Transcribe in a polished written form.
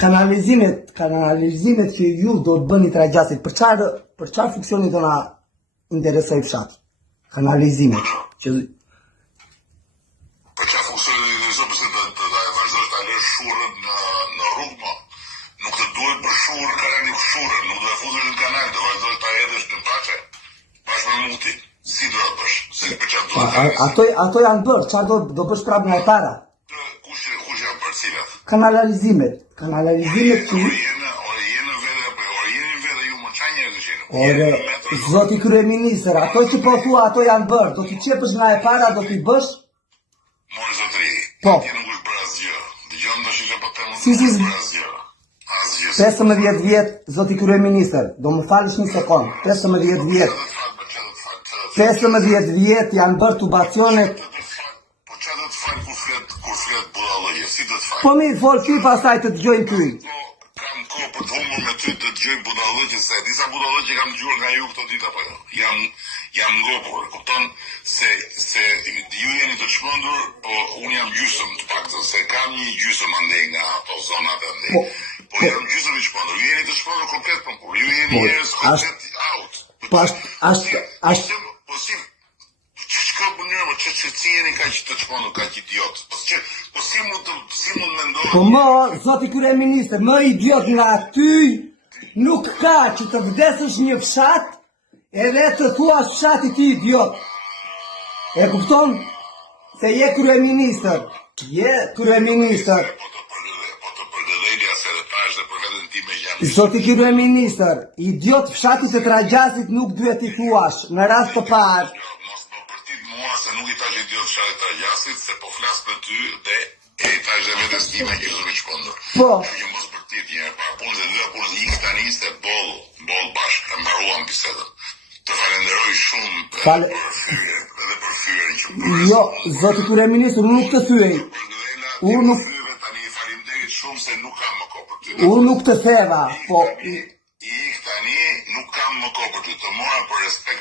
Kanalizimet që ju do të bëni tragjasit, për çfarë funksioni do na interesoj fshat? Kanalizimet që për çfarë funksioni interesoj, pse do ta vazhdosh ta lësh shurrën në rrugë më? Nuk të duhet për shurrë kanali shurrën, nuk do ta fuzësh në kanal, do vazhdosh ta hedhësh në paçe. Bashkë me mutin. Si do ta bësh? Se për çfarë duhet? Ato janë bërë, çfarë do bësh prapë me para? Kush janë për cilat? Kanalizimet që Ore, zoti kryeministër, ato që po thua, ato janë bërë, do t'i qepësh nga e para, do t'i bësh? More zotëri, po. Ti nuk është bërë asgjë. Dëgjon tash që po them, Si, nuk është bërë asgjë. 15 vjet, zoti kryeministër, do më falësh një sekond. 15 vjet. 15 vjet janë bërë tubacionet. Po çfarë do të fal kur flet budallëje? Si do të fal? Po mirë, fol ty pastaj të dëgjojmë ty. Kam kohë për të humbur me ty të dëgjoj budallëqe, se disa budallëqe kam dëgjuar nga ju këto ditë apo jo. Jam ngopur, kupton se ju jeni të çmendur, po unë jam gjysmë të paktën, se kam një gjysmë andej nga ato zonat andej. Po jam gjysmë i çmendur, ju jeni të çmendur komplet po. Ju jeni njerëz komplet out. Po Çka bënyrë, që si jeni kaq të çmendur, kaq idiot? Po si mund mendoni? Po më, zoti kryeministër, më idiot nga ty nuk ka që të vdesësh një fshat, edhe të thuash fshati ti idiot. E kupton? Se je kryeministër. Je kryeministër. Zoti kryeministër, idiot fshatit të Tragjasit nuk duhet i thuash, në rast të parë. Se nuk i tash idiot fshatit Tragjasit, se po flas për ty dhe e tash dhe vetes time që do të shpondur. Po. Që mos përtit një pa punë dhe dy punë ik tani se boll bashkë, e mbaruam bisedën. Të falenderoj shumë për fyerjen që bëre. Jo, zoti kryeministër, unë nuk të thyej. Unë nuk tani faleminderit shumë se nuk kam më kohë për ty. Unë nuk të theva, po Ik tani nuk kam më kohë për ty, të mora për respekt.